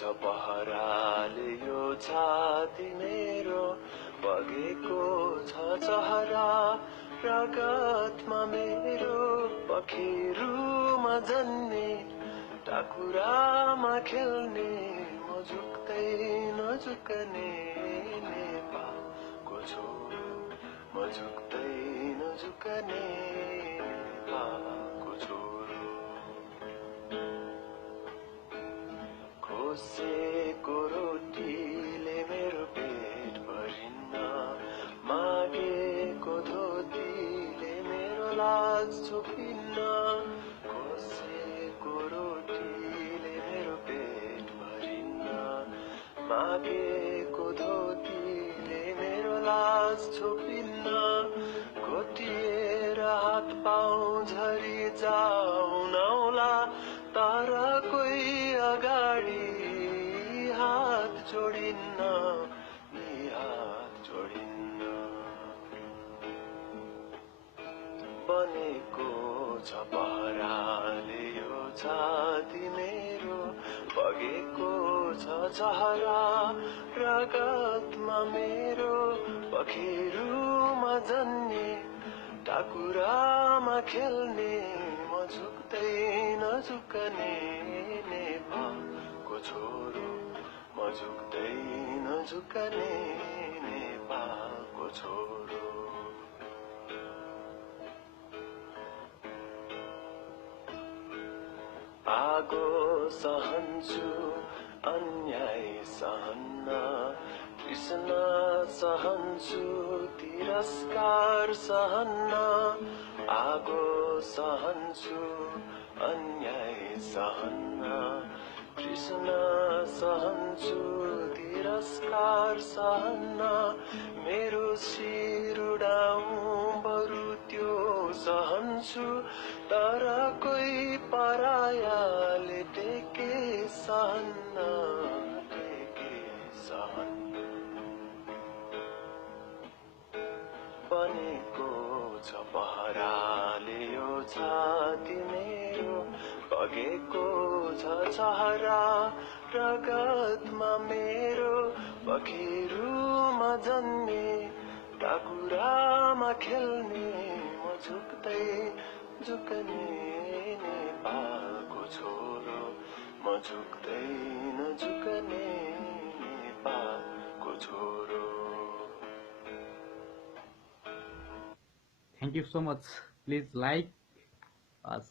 छ पहराले यो छाती मेरो, बगेको छ चहरा रगतमा मेरो, पखेरुमा जन्ने टाकुरामा खेल्ने, म झुक्दै नझुक्ने नेपालको छोरो, म झुक्दै नझुक्ने नेपालको छोरो। खोसेको रोटीले मेरो पेट भरिन्न, मागेको धोतीले मेरो लाज छोपिन्न, खोसेको रोटीले मेरो पेट भरिन्न, मागेको धोतीले मेरो लाज छोपिन्न, घोटिएर हात पाउ झरी जाउन आउला, तर कोही अगाडि हात जोडिन्न, यी हात जोडिन्न। बनेको छ पहराले यो छाती मेरो, बगेको छ चहरा रगतमा मेरो, पखेरुमा जन्ने टाकुरामा खेल्ने, म झुक्दै नझुक्ने नेपालको छोरो, म झुक्दै नझुक्ने नेपालको छोरो। आगो सहन्छु अन्याय सहन्न, तृष्णा सहन्छु तिरस्कार सहन्न, आगो सहन्छु अन्याय सहन्न, तृष्णा सहन्छु तिरस्कार सहन्न, मेरो शिर उडाउँ बरु त्यो सहन्छु, तर कोही परायाले टेके सहन्न, टेके सहन्न। बनेको छ पहराले यो छाती मेरो, बगेको छ चहरा रगतमा मेरो, पखेरुमा जन्ने टाकुरामा खेल्ने, म झुक्दै झुक्ने नेपालको छोरो, म झुक्दै नझुक्ने नेपालको छोरो। Thank you so much. Please like us.